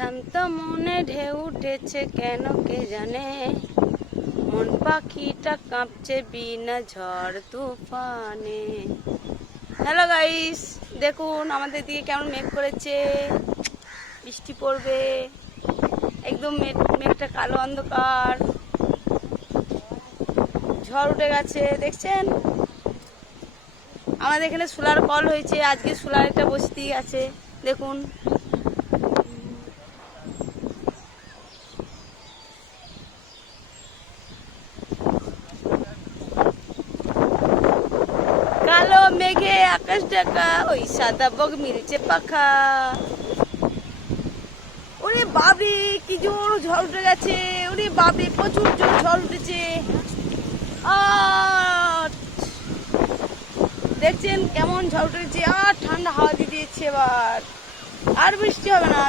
শান্ত মনে ঢেউ উঠেছে কেন কে জানে, মন পাখিটা কাঁপছে বিনা ঝড় তুফানে। হ্যালো গাইস, দেখুন আমাদের দিকে কেমন মেঘ করেছে, বৃষ্টি পড়বে। একদম মেঘটা কালো অন্ধকার, ঝড় উঠে গেছে দেখছেন। আমাদের এখানে সোলার কল হয়েছে, আজকে সোলারটা বসে দিয়ে গেছে দেখুন। কালো মেঘে আকাশ ঢাকা, ওই সাদা বগ মিলছে পাখা। ওরে বাবরে কি জোর ঝড় উঠে গেছে, ওরে বাবরে প্রচুর জোর ঝড় উঠেছে। আর দেখছেন কেমন ঝড় উঠেছে, আর ঠান্ডা হাওয়া দিয়ে দিয়েছে। এবার আর বৃষ্টি হবে না।